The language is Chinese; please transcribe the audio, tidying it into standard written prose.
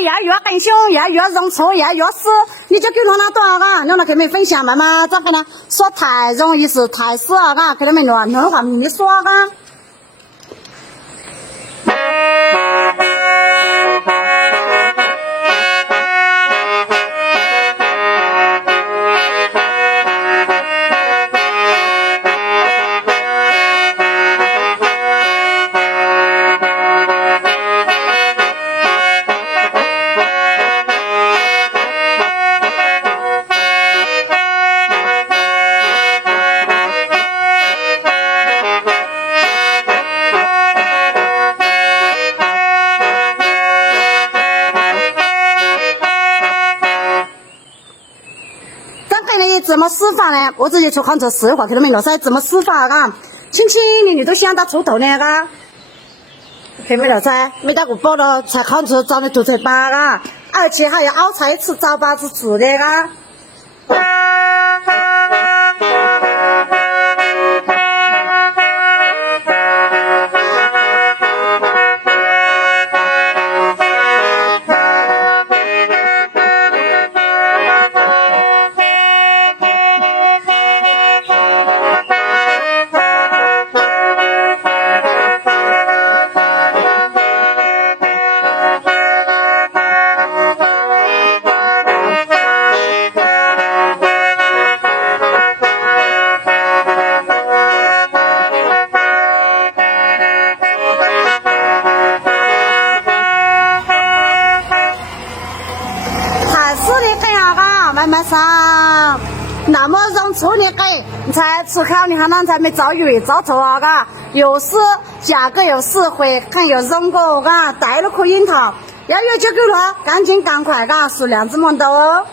们要越很凶，要越容错，要越死，你就给他们多少嘎，让他给他们分享慢慢咋个呢？说太容易是太死了嘎，给他们乱话秘密说嘎。怎么施法呢？我直接去看这实话给他们了噻。怎么施法嘎？轻轻的都想到出头呢嘎，看没了噻？没打过包了才看出长得独特把嘎，而且还要熬菜吃，早八子做的嘎。慢慢上，那么让错的给才吃烤，你看他才没遭遇遭错啊嘎，又是价格又实惠，看又容果嘎，带了可引头，要有就给他，赶紧赶快嘎，数量这么多。